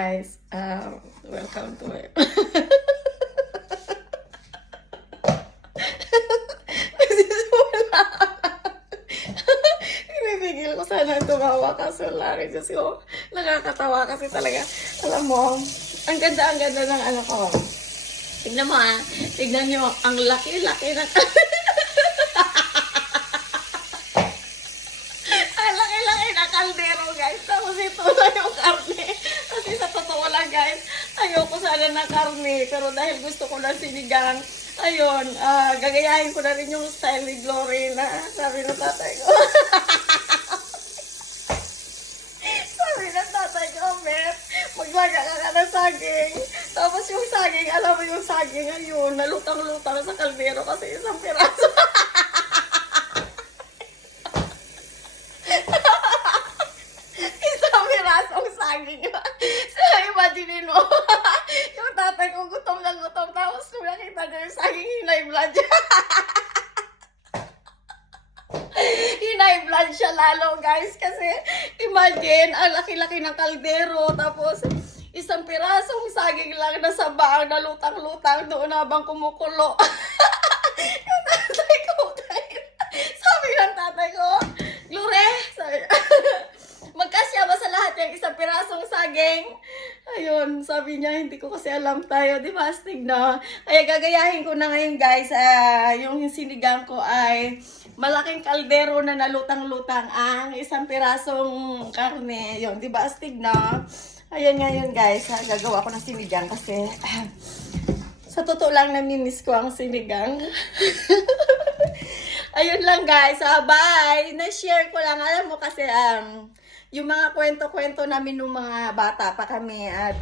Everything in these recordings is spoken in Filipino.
Guys, welcome to my... Nagsisimula. Pinipigil ko sana tumawa kaso lari. Diyos ko, nakakatawa kasi talaga. Alam mo, ang ganda ng ano ko. Tignan mo tignan nyo, ang laki-laki ng... ang laki-laki ng kaldero, guys. Tapos ito na yung karne. Kasi sa totoo lang, guys, ayoko sana ng karne. Pero dahil gusto ko ng sinigang, ayun, gagayahin ko na rin yung style ni Glory na sabi ng tatay ko. Sabi ng tatay ko, Beth, maglaga ka ng saging. Tapos yung saging, alam mo yung saging, ayun, nalutang-lutang sa kaldero kasi isang piraso. Isang pirasong saging. So, imagine mo, yung tatay ko gutom na gutom, tapos nung nakita niya yung saging, hinay blood siya. Hinay blood siya lalo, guys, kasi imagine, ang laki-laki ng kaldero, tapos isang pirasong saging lang na sa baang na lutang-lutang doon habang kumukulo. Yung tatay ko, sabi ng tatay ko, Lure, sabi, magkasya ba sa lahat yung isang pirasong saging? Ayun, sabi niya, hindi ko kasi alam tayo, di ba? Astig na. Kaya gagayahin ko na ngayon, guys, yung sinigang ko ay malaking kaldero na nalutang-lutang ang isang pirasong karne. Yun, di ba? Astig na. Ayan ngayon, guys, gagawa ko ng sinigang kasi sa totoo lang namimiss ko ang sinigang. Ayun lang, guys. Bye! Na-share ko lang. Alam mo kasi, yung mga kwento-kwento namin nung mga bata pa kami at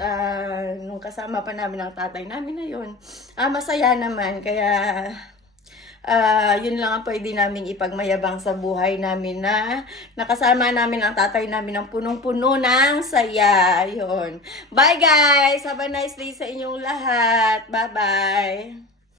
nung kasama pa namin ang tatay namin na yun. Masaya naman. Kaya, yun lang ang pwede namin ipagmayabang sa buhay namin na nakasama namin ang tatay namin ng punong-puno ng saya. Yun. Bye, guys! Have a nice day sa inyong lahat. Bye-bye!